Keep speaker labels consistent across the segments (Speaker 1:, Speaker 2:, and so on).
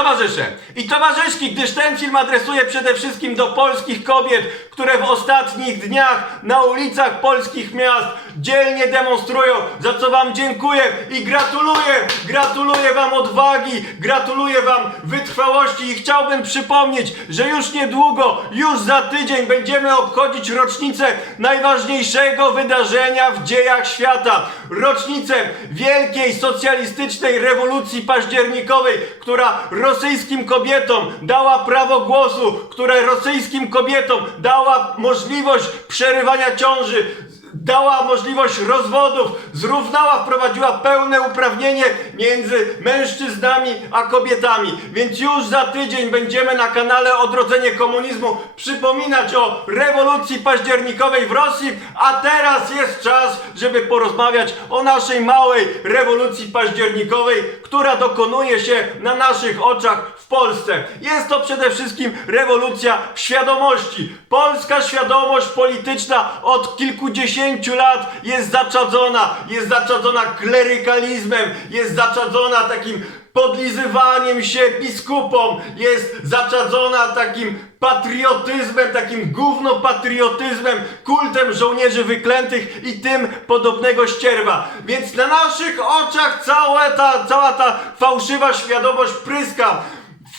Speaker 1: Towarzysze. I towarzyszki, gdyż ten film adresuje przede wszystkim do polskich kobiet, które w ostatnich dniach na ulicach polskich miast dzielnie demonstrują, za co Wam dziękuję i gratuluję, gratuluję Wam odwagi, gratuluję Wam wytrwałości i chciałbym przypomnieć, że już niedługo, już za tydzień będziemy obchodzić rocznicę najważniejszego wydarzenia w dziejach świata. Rocznicę wielkiej socjalistycznej rewolucji październikowej, która rosyjskim kobietom dała prawo głosu, która rosyjskim kobietom dała możliwość przerywania ciąży, dała możliwość rozwodów, zrównała, wprowadziła pełne uprawnienie między mężczyznami a kobietami. Więc już za tydzień będziemy na kanale Odrodzenie Komunizmu przypominać o rewolucji październikowej w Rosji, a teraz jest czas, żeby porozmawiać o naszej małej rewolucji październikowej, która dokonuje się na naszych oczach Polsce. Jest to przede wszystkim rewolucja świadomości. Polska świadomość polityczna od kilkudziesięciu lat jest zaczadzona, jest zaczadzona klerykalizmem, jest zaczadzona takim podlizywaniem się biskupom, jest zaczadzona takim patriotyzmem, takim gównopatriotyzmem, kultem żołnierzy wyklętych i tym podobnego ścierwa. Więc na naszych oczach cała ta, cała ta fałszywa świadomość pryska.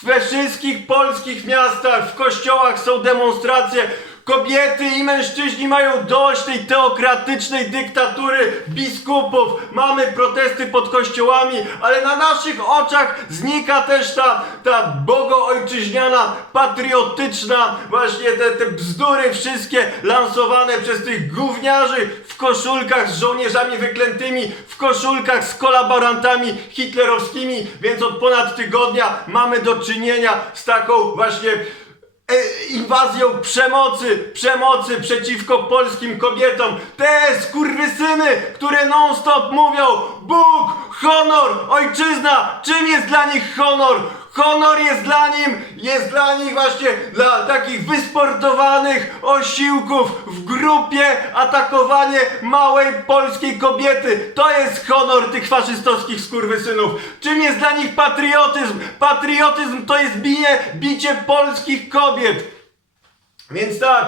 Speaker 1: We wszystkich polskich miastach, w kościołach są demonstracje. Kobiety i mężczyźni mają dość tej teokratycznej dyktatury biskupów. Mamy protesty pod kościołami, ale na naszych oczach znika też ta, ta bogoojczyźniana, patriotyczna, właśnie te, te bzdury wszystkie lansowane przez tych gówniarzy w koszulkach z żołnierzami wyklętymi, w koszulkach z kolaborantami hitlerowskimi, więc od ponad tygodnia mamy do czynienia z taką właśnie inwazją przemocy, przemocy przeciwko polskim kobietom. Te skurwysyny, które non-stop mówią Bóg, honor, ojczyzna, czym jest dla nich honor? Honor jest dla nim, jest dla nich właśnie dla takich wysportowanych osiłków w grupie atakowanie małej polskiej kobiety. To jest honor tych faszystowskich skurwysynów. Czym jest dla nich patriotyzm? Patriotyzm to jest bije, bicie polskich kobiet. Więc tak,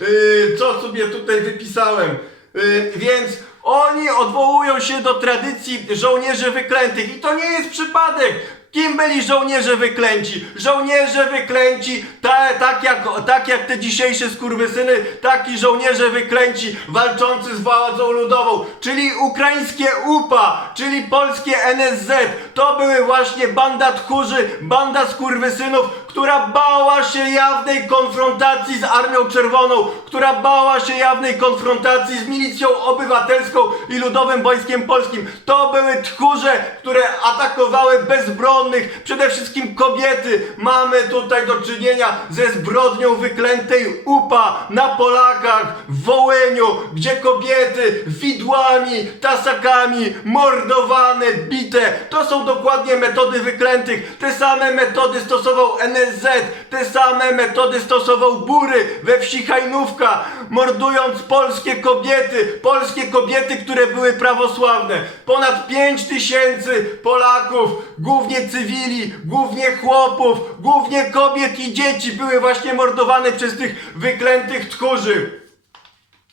Speaker 1: yy, co sobie tutaj wypisałem? Yy, więc oni odwołują się do tradycji żołnierzy wyklętych i to nie jest przypadek. Kim byli żołnierze wyklęci? Żołnierze wyklęci, ta, tak, jak, tak jak te dzisiejsze skurwysyny, taki żołnierze wyklęci walczący z władzą ludową, czyli ukraińskie UPA, czyli polskie NSZ. To były właśnie banda tchórzy, banda skurwysynów, która bała się jawnej konfrontacji z Armią Czerwoną, która bała się jawnej konfrontacji z milicją obywatelską i ludowym wojskiem polskim. To były tchórze, które atakowały bezbronnych, przede wszystkim kobiety. Mamy tutaj do czynienia ze zbrodnią wyklętej UPA na Polakach w Wołyniu, gdzie kobiety widłami, tasakami, mordowane, bite. To są dokładnie metody wyklętych. Te same metody stosował Te same metody stosował Bury we wsi Hajnówka, mordując polskie kobiety, polskie kobiety, które były prawosławne. Ponad 5 tysięcy Polaków, głównie cywili, głównie chłopów, głównie kobiet i dzieci były właśnie mordowane przez tych wyklętych tchórzy.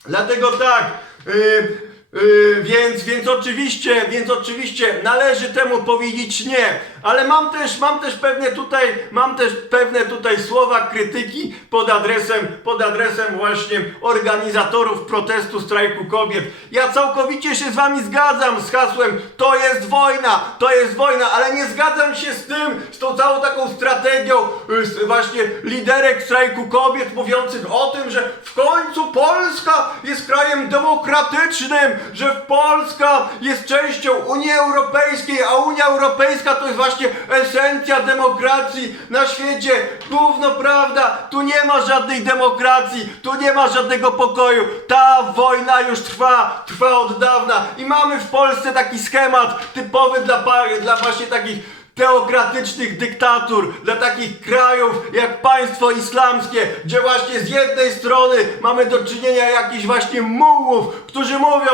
Speaker 1: Dlatego tak, yy, yy, więc, więc oczywiście, więc oczywiście należy temu powiedzieć nie, ale mam też, mam też pewne tutaj, mam też pewne tutaj słowa krytyki pod adresem, pod adresem właśnie organizatorów protestu strajku kobiet. Ja całkowicie się z wami zgadzam z hasłem to jest wojna, to jest wojna, ale nie zgadzam się z tym, z tą całą taką strategią y, z właśnie liderek strajku kobiet mówiących o tym, że w końcu Polska jest krajem demokratycznym, że Polska jest częścią Unii Europejskiej, a Unia Europejska to jest właśnie esencja demokracji na świecie. Gówno prawda, tu nie ma żadnej demokracji, tu nie ma żadnego pokoju. Ta wojna już trwa, trwa od dawna i mamy w Polsce taki schemat typowy dla, dla właśnie takich teokratycznych dyktatur, dla takich krajów jak państwo islamskie, gdzie właśnie z jednej strony mamy do czynienia jakichś właśnie mułów, którzy mówią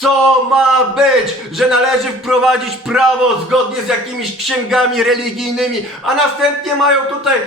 Speaker 1: co ma być, że należy wprowadzić prawo zgodnie z jakimiś księgami religijnymi, a następnie mają tutaj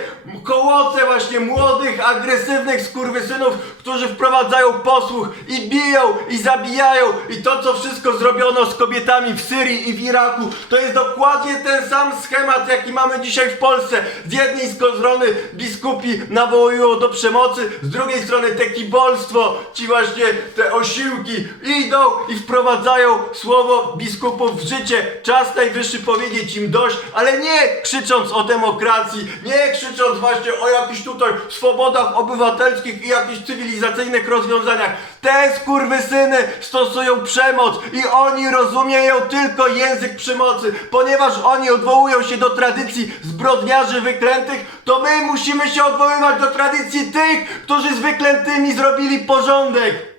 Speaker 1: kołoce właśnie młodych, agresywnych skurwysynów, którzy wprowadzają posłuch i biją i zabijają i to co wszystko zrobiono z kobietami w Syrii i w Iraku, to jest dokładnie ten sam schemat jaki mamy dzisiaj w Polsce. Z jednej strony biskupi nawołują do przemocy, z drugiej strony te kibolstwo, ci właśnie te osiłki idą i wprowadzają słowo biskupów w życie. Czas najwyższy powiedzieć im dość, ale nie krzycząc o demokracji, nie krzycząc właśnie o jakichś tutaj swobodach obywatelskich i jakichś cywilizacyjnych rozwiązaniach. Te skurwysyny stosują przemoc i oni rozumieją tylko język przemocy, ponieważ oni odwołują się do tradycji zbrodniarzy wyklętych, to my musimy się odwoływać do tradycji tych, którzy z wyklętymi zrobili porządek.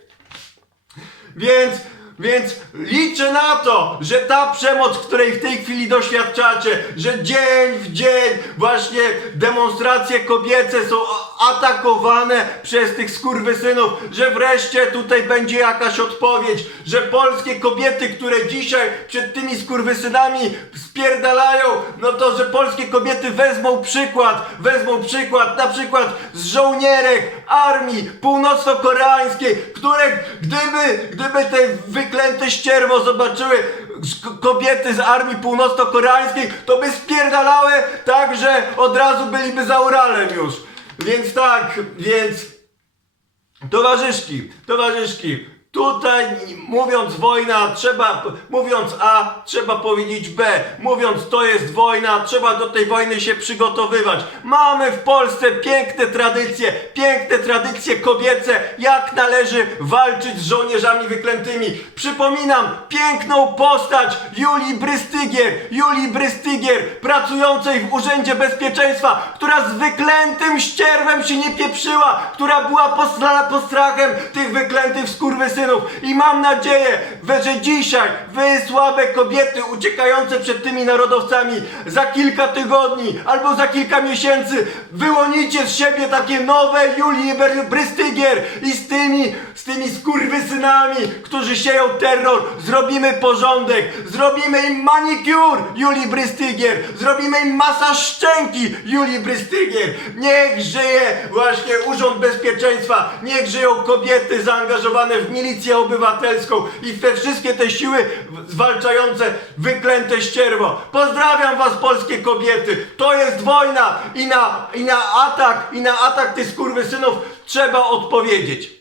Speaker 1: Więc, więc liczę na to, że ta przemoc, której w tej chwili doświadczacie, że dzień w dzień właśnie demonstracje kobiece są atakowane przez tych skurwysynów, że wreszcie tutaj będzie jakaś odpowiedź, że polskie kobiety, które dzisiaj przed tymi skurwysynami spierdalają, no to, że polskie kobiety wezmą przykład, wezmą przykład na przykład z żołnierek armii północno-koreańskiej, które gdyby, gdyby te wyklęte ścierwo zobaczyły kobiety z armii północno-koreańskiej, to by spierdalały tak, że od razu byliby za Uralem już. Więc tak, więc Towarzyszki, towarzyszki, tutaj mówiąc wojna, trzeba, mówiąc A, trzeba powiedzieć B. Mówiąc to jest wojna, trzeba do tej wojny się przygotowywać. Mamy w Polsce piękne tradycje, piękne tradycje kobiece, jak należy walczyć z żołnierzami wyklętymi. Przypominam piękną postać Julii Brystygier, Julii Brystygier, pracującej w Urzędzie Bezpieczeństwa, która z wyklętym ścierwem się nie pieprzyła, która była postra- postrachem tych wyklętych skurwysynów. I mam nadzieję, że dzisiaj wy słabe kobiety uciekające przed tymi narodowcami za kilka tygodni albo za kilka miesięcy wyłonicie z siebie takie nowe Julii Bry- Brystygier i z tymi, z tymi skurwysynami, którzy sieją terror, zrobimy porządek, zrobimy im manicure Julii Brystygier, zrobimy im masaż szczęki Julii Brystygier. Niech żyje właśnie Urząd Bezpieczeństwa, niech żyją kobiety zaangażowane w milicję obywatelską i te wszystkie te siły zwalczające wyklęte ścierwo. Pozdrawiam was polskie kobiety, to jest wojna i na, i na atak, i na atak tych skurwysynów trzeba odpowiedzieć.